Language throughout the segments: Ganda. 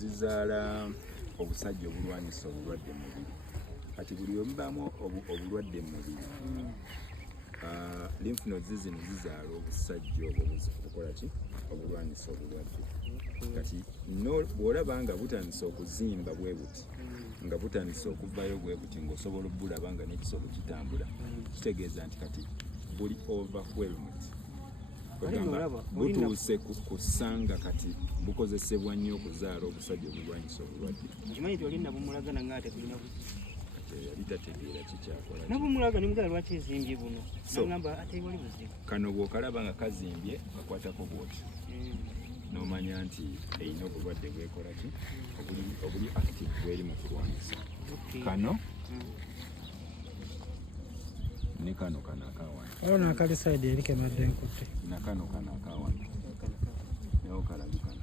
zizaala obusajja obulwanyisa obulwadde mu mubiri. Kati buli omubaamu obulwadde mu mubiri, lymph nodes zino zizaala obusajja obwo obukola ki obulwanyisa obulwadde. Kati bw'olaba nga butandise okuzimba bwe buti, nga butandise okuvayo bwe buti, ng'osobola obulaba nga n'ekisolo kitambula, kitegeeza nti kati buli overwhelmed, butuuse ku ssanga kati bukozesebwa nnyo okuzaala obusajja obulwanyisa obulwadde. Okimanyi nti oli nabumulagana ng'ate tulina buti yali tategeera kikyakola nabumulaga nimugala lwaki ezimbye buno nagamba ate wali buzibu. Kano bw'okalaba nga kazimbye kakwatako bwoti n'omanya nti erina obulwadde bwekola ki obuli active bweri mu kulwanyisa. Kano ne kano akawano olwo nakali side eri kemadde enkutte nakano akawano nawo kalabi kano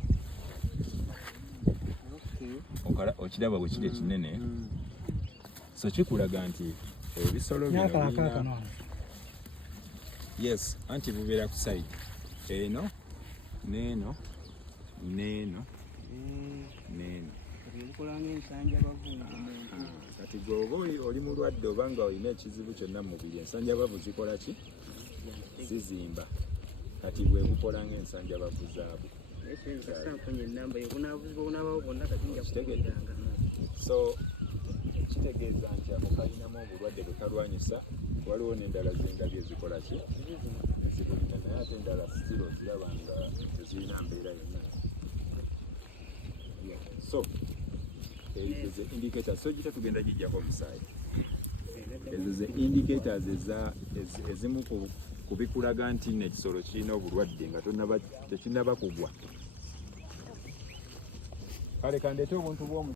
okiraba bwe kiri ekinene, so kikulaga nti ebisolo bino yes anti bubeera ku side eno neeno neeno neeno. Kati gweoba oli mulwadde oba nga olina ekizibu kyonna mu mubiri, ensanjabavu zikola ki? Zizimba. Kati bwe bukola ng'ensanjabavu zaabwe. So kitegeeza nti ako kalinamu obulwadde bwe kalwanyisa, waliwo n'endala z'engabi ezikola ki? Zibulina, naye ate endala sitiro ziraba nga tezirina mbeera yonna. So ezo ze indicators, so gita tugenda gijjako omusaayi. Ezo ze indicators ezimu ku bikulaga nti n'ekisolo kirina obulwadde nga tekinnaba kugwa. Kale kandeete obuntu bw'omu